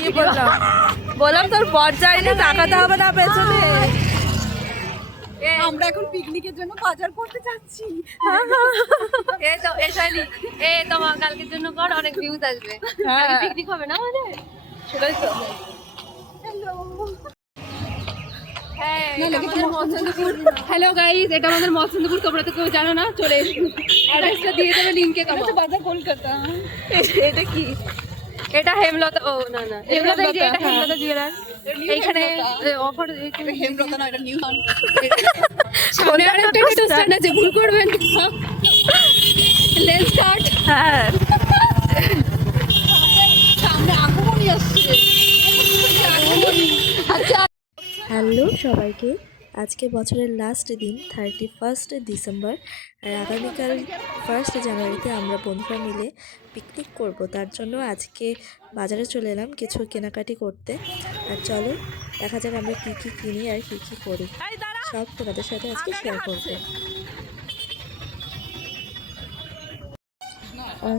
কি বললাম বললাম তোর বর যায়নি, টাকাতে হবে না পেছনে। আমরা এখন পিকনিকের জন্য বাজার করতে যাচ্ছি। এই তো এসাইনি এই তোমার কালকের জন্য কর, অনেক ভিউজ আসবে। পিকনিক হবে না আমাদের? সেটাই তো। হ্যালো গাইস, এটা আমাদের মৎস্যন্দপুর, তোমরা তো কেউ জানো না, চলে এসো। অ্যাড্রেসটা দিয়ে দেবে লিংকে। বাজার কলকাতা। এটা কি? এটা হেমলতা, ও না না হেমলতা, এই যে এটা হেমলতা জুয়েলার। এইখানে অফার হেমলতা না, এটা নিউ সামনে আরেকটা স্ট্যান্ড আছে, ভুল করবেন না। লেন্স কাট। হ্যাঁ সামনে আগমনী আসছে। হ্যালো সবাইকে, আজকে বছরের লাস্ট দিন 31 ডিসেম্বর, আর আগামীকাল 1 জানুয়ারিতে আমরা বন্ধুরা মিলে পিকনিক করব। তার জন্য আজকে বাজারে চলে এলাম কিছু কেনাকাটি করতে। আর চলো দেখা যাক আমরা কী কী কিনি আর কী কী করি, সব তোমাদের সাথে আজকে শেয়ার করব।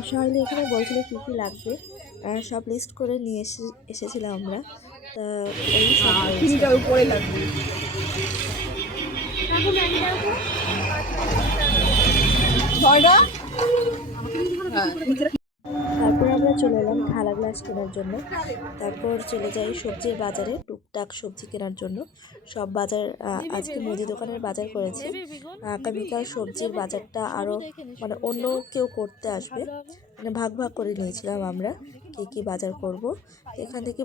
সবাই এখানে বলছিল কী কী লাগবে, সব লিস্ট করে নিয়ে এসেছিলাম আমরা। তা এই সব চিনিটার উপরে লাগবে। ছয়টা। তারপর আমরা চলে এলাম থালা গ্লাস কেনার জন্য। তারপর চলে যাই সবজির বাজারে, টুকটাক সবজি কেনার জন্য। সব বাজার আজকে মুদি দোকানের বাজার করেছি। আগামীকাল সবজির বাজারটা আরও মানে অন্য কেউ করতে আসবে, মানে ভাগ ভাগ করে নিয়েছিলাম আমরা কী কী বাজার করব। এখান থেকে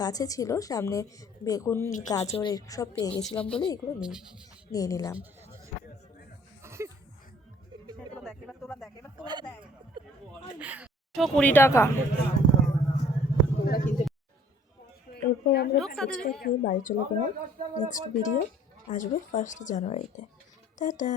কাছে ছিল, সামনে বেগুন গাজর সব পেয়ে গেছিলাম বলে এগুলো নিয়ে নিলাম। 20 টাকা। এরপর আমরা ফুচকা খেয়ে বাড়ি চলে গেলাম। নেক্সট ভিডিও আসবে 1 জানুয়ারিতে। টাটা।